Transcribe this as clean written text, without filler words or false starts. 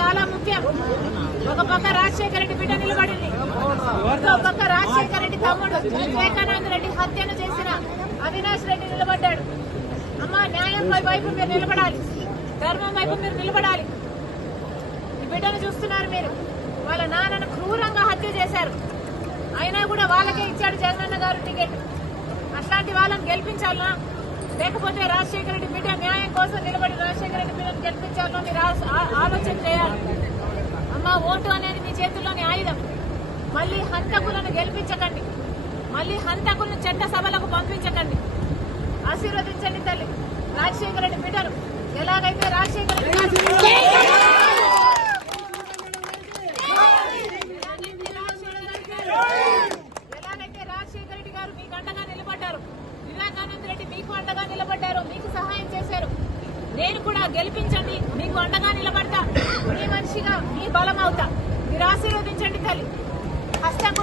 చాలా ముఖ్యం. ఒక పక్క రాజశేఖర రెడ్డి బిడ్డ నిలబడింది, ఇంకో పక్క రాజశేఖర రెడ్డి తమ్ముడు వివేకానంద రెడ్డి హత్యను చేసిన అవినాష్ రెడ్డి నిలబడ్డాడు. అమ్మ, న్యాయం వైపు మీరు నిలబడాలి, ధర్మం వైపు మీరు నిలబడాలి. ఈ బిడ్డను చూస్తున్నారు మీరు, వాళ్ళ నాన్నను క్రూరంగా హత్య చేశారు. అయినా కూడా వాళ్ళకే ఇచ్చాడు జగనన్న గారు టికెట్. అట్లాంటి వాళ్ళని గెలిపించాలనా, లేకపోతే రాజశేఖర రెడ్డి బిడ్డ న్యాయం కోసం నిలబడి రాజశేఖర రెడ్డి బిడ్డను గెలిపించాలో మీరు ఆలోచన చేయాలి. అమ్మ, ఓటు అనేది మీ చేతుల్లోని ఆయుధం. మళ్లీ హంతకులను గెలిపించకండి, మళ్లీ హంతకులను చట్ట సభలకు పంపించకండి. ఆశీర్వదించండి తల్లి రాజశేఖర రెడ్డి బిడ్డను. ఎలాగైతే రాజశేఖర రెడ్డి గారు మీకు అండగా నిలబడ్డారు, వివేకానంద రెడ్డి మీకు అండగా నిలబడ్డారు, మీకు సహాయం చేశారు. నేను కూడా గెలిపించండి, మీకు అండగా నిలబడతా, మీ మనిషిగా మీ బలం అవుతా. మీరు ఆశీర్వదించండి తల్లి. హస్తం